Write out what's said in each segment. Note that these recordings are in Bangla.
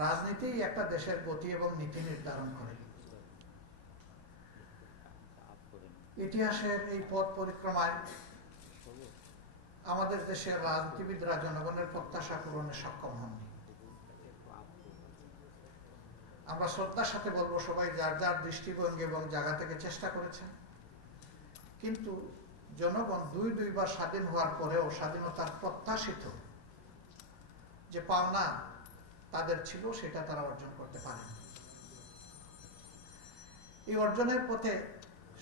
রাজনীতি একটা দেশের গতি এবং নীতি নির্ধারণ করে। ইতিহাসের এই পথ পরিক্রমায় আমাদের দেশের রাজনীতিবিদরা জনগণের প্রত্যাশা পূরণে সক্ষম হননি। আমরা শ্রদ্ধার সাথে বলবো, সবাই যার যার দৃষ্টিভঙ্গি এবং জায়গা থেকে চেষ্টা করেছেন, কিন্তু জনগণ দুইবার স্বাধীন হওয়ার পরেও স্বাধীনতার প্রত্যাশিত যে পাওনা তাদের ছিল সেটা তারা অর্জন করতে পারেন। এই অর্জনের পথে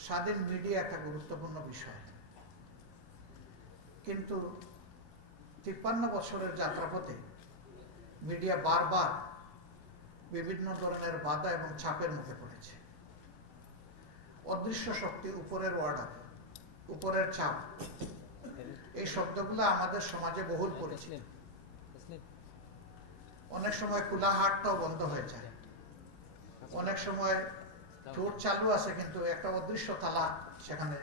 স্বাধীন মিডিয়া একটা গুরুত্বপূর্ণ বিষয়, কিন্তু 53 বছরের যাত্রাপথে মিডিয়া বারবার বিভিন্ন ধরনের বাধা এবং চাপের মুখে পড়েছে। অদৃশ্য শক্তি, উপরের অর্ডার, উপরের চাপ, এই শব্দগুলো আমাদের সমাজে বহুল পরিচিত। অনেক সময় খোলা হাটটাও বন্ধ হয়ে যায়, অনেক সময় ঠোঁট চালু আছে কিন্তু একটা অদৃশ্য তালা সেখানে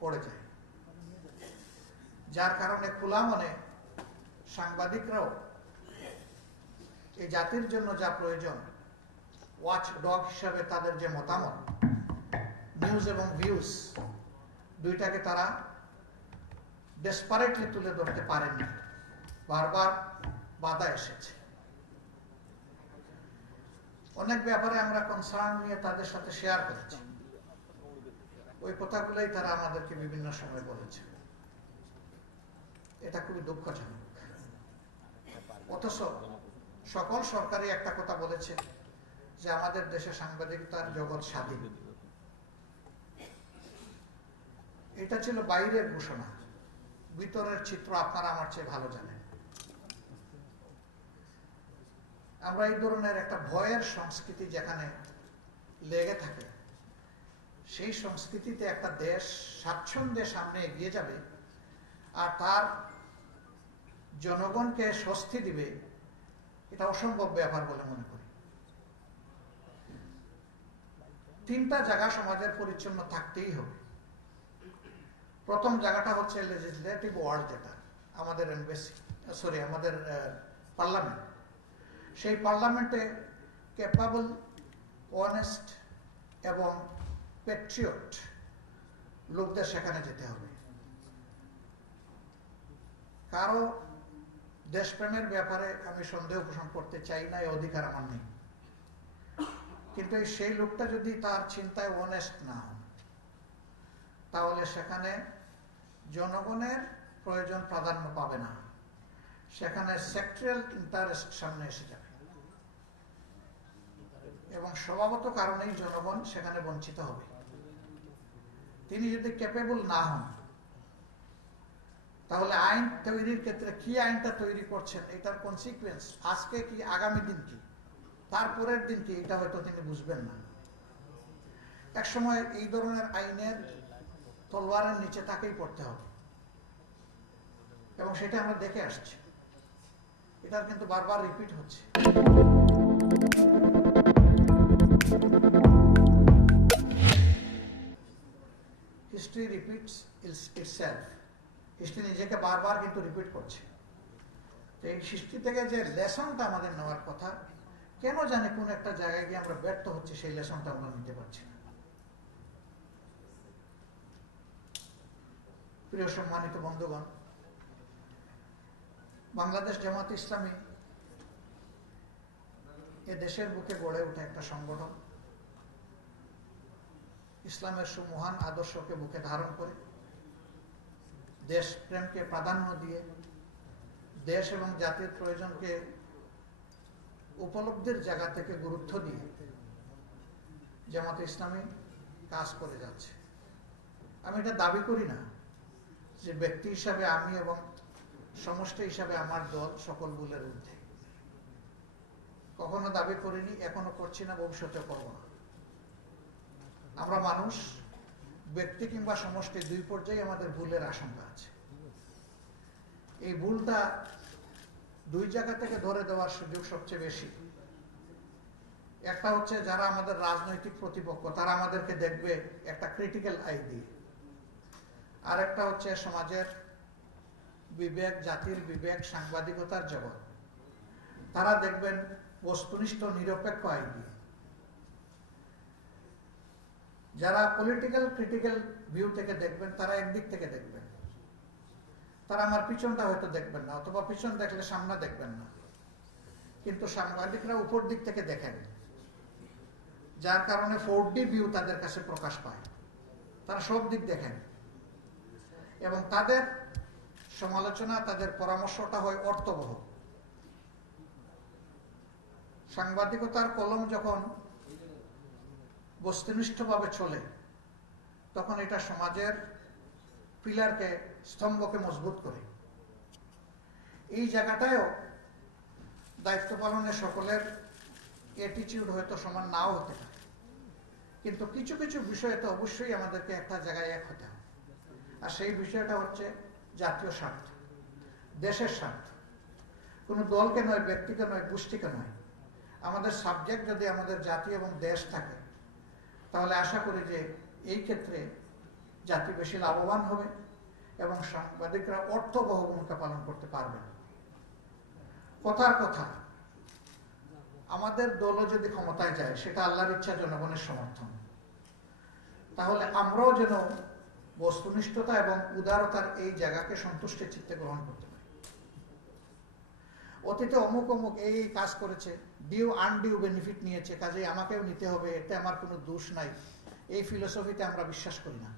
পড়ে যায়, যার কারণে খোলা মনে সাংবাদিকরাও এই জাতির জন্য যা প্রয়োজন, ওয়াচ ডগ হিসাবে তাদের যে মতামত, নিউজ এবং ভিউজ, দুইটাকে তারা ডেসপারেটলি তুলে ধরতে পারেননি। বারবার বাধা এসেছে। অনেক ব্যাপারে আমরা কনসার্ন নিয়ে তাদের সাথে শেয়ার করেছি, ওই কথাগুলোই তারা আমাদেরকে বিভিন্ন সময় বলেছে। এটা খুবই দুঃখজনক। অথচ সকল সরকারই একটা কথা বলেছে যে আমাদের দেশে সাংবাদিকতার জগৎ স্বাধীন। এটা ছিল বাইরের ঘোষণা, ভিতরের চিত্র আপনারা আমার চেয়ে ভালো জানেন। আমরা এই ধরনের একটা ভয়ের সংস্কৃতি যেখানে লেগে থাকে, সেই সংস্কৃতিতে একটা দেশ স্বাচ্ছন্দ্যে সামনে এগিয়ে যাবে আর তার জনগণকে স্বস্তি দিবে, এটা অসম্ভব ব্যাপার বলে মনে করি। তিনটা জায়গা সমাজের পরিচ্ছন্ন থাকতেই হবে। প্রথম জায়গাটা হচ্ছে লেজিসলেটিভ ওয়ার্ড, যেটা আমাদের এমবেসি, আমাদের পার্লামেন্ট। সেই পার্লামেন্টে ক্যাপাবল, অনেস্ট এবং প্যাট্রিয়ট লোকদের সেখানে যেতে হবে। কারো দেশপ্রেমের ব্যাপারে আমি সন্দেহ পোষণ করতে চাই না, এই অধিকার আমার নেই, কিন্তু সেই লোকটা যদি তার চিন্তায় অনেস্ট না হন, তাহলে সেখানে জনগণের প্রয়োজন প্রাধান্য পাবে না, সেখানে সেক্টরাল ইন্টারেস্ট সামনে এসে যাবে এবং স্বভাবত কারণেই জনগণ সেখানে বঞ্চিত হবে। তিনি যদি ক্যাপেবল না হন, তাহলে আইন তৈরির ক্ষেত্রে কি আইনটা তৈরি করছেন, এটার কনসিকুয়েন্স আজকে কি, আগামী দিন কি, তারপরের দিন কি, এটা হয়তো তিনি বুঝবেন না। এক সময় এই ধরনের আইনের তলোয়ারের নিচে তাকেই পড়তে হবে এবং সেটা আমরা দেখে আসছি। এটার কিন্তু বারবার রিপিট হচ্ছে। History repeats itself. হিস্ট্রি নিজেকে বারবার কিন্তু রিপিট করছে। এই হিস্ট্রি থেকে যে লেসনটা আমাদের নেওয়ার কথা, কেন জানি কোন একটা জায়গায় গিয়ে আমরা ব্যর্থ হচ্ছে, সেই লেসনটা আমরা নিতে পারছি না। প্রিয় সম্মানিত বন্ধুগণ, বাংলাদেশ জামাত ইসলামী এ দেশের বুকে গড়ে ওঠা একটা সংগঠন, ইসলামের সুমহান আদর্শকে বুকে ধারণ করে, দেশপ্রেমকে প্রাধান্য দিয়ে, দেশ এবং জাতির প্রয়োজনকে উপলব্ধির জায়গা থেকে গুরুত্ব দিয়ে জামাত ইসলামী কাজ করে যাচ্ছে। আমি এটা দাবি করি না যে ব্যক্তি হিসাবে আমি এবং সমষ্টি হিসাবে আমার দল সকল ভুলের ঊর্ধ্বে। কখনো দাবি করিনি, এখনো করছি না, ভবিষ্যতে করব না। আমরা মানুষ, ব্যক্তি কিংবা সমষ্টি দুই পর্যায়ে আমাদের ভুলের আশঙ্কা আছে। এই ভুলটা দুই জায়গা থেকে ধরে দেওয়ার সুযোগ সবচেয়ে বেশি। একটা হচ্ছে যারা আমাদের রাজনৈতিক প্রতিপক্ষ, তারা আমাদেরকে দেখবে একটা ক্রিটিক্যাল আই দিয়ে। আর একটা হচ্ছে সমাজের বিবেক, জাতির বিবেক, সাংবাদিকতার জগৎ, তারা দেখবেন বস্তুনিষ্ঠ নিরপেক্ষ আয় দিয়ে। যারা পলিটিক্যাল ক্রিটিক্যাল ভিউ থেকে দেখবেন তারা একদিক থেকে দেখবেন, তারা আমার পিছনটা হয়তো দেখবেন না, অথবা পিছন দেখলে সামনে দেখবেন না, কিন্তু সাংবাদিকরা উপর দিক থেকে দেখেন, যার কারণে 4D ভিউ তাদের কাছে প্রকাশ পায়। তারা সব দিক দেখেন এবং তাদের সমালোচনা, তাদের পরামর্শটা হয় অর্থবহ। সাংবাদিকতার কলম যখন বস্তুনিষ্ঠভাবে চলে তখন এটা সমাজের পিলারকে, স্তম্ভকে মজবুত করে। এই জায়গাটায়ও দায়িত্ব পালনে সকলের অ্যাটিটিউড হয়তো সমান নাও হতে পারে, কিন্তু কিছু কিছু বিষয়ে তো অবশ্যই আমাদেরকে একটা জায়গায় এক হতে হবে। আর সেই বিষয়টা হচ্ছে জাতীয় স্বার্থ, দেশের স্বার্থ। কোনো দলকে নয়, ব্যক্তিকে নয়, গোষ্ঠীকে নয়। আমাদের সাবজেক্ট যদি আমাদের জাতি এবং দেশ থাকে তাহলে আশা করি যে এই ক্ষেত্রে জাতি বেশি লাভবান হবে এবং সাংবাদিকরা অর্থবহ ভূমিকা পালন করতে পারবেন। কথার কথা, আমাদের দলও যদি ক্ষমতায় যায় সেটা আল্লাহর ইচ্ছা, জনগণের সমর্থন, তাহলে আমরাও যেন বস্তুনিষ্ঠতা এবং উদারতার এই জায়গাকে সন্তুষ্টের চিত্তে গ্রহণ করতে পারি। অতীতে অমুক অমুক এই কাজ করেছে, ডিউ আনডিউ বেনিফিট নিয়েছে, কাজেই আমাকেও নিতে হবে, এতে আমার কোনো দোষ নাই, এই ফিলোসফিতে আমরা বিশ্বাস করি না।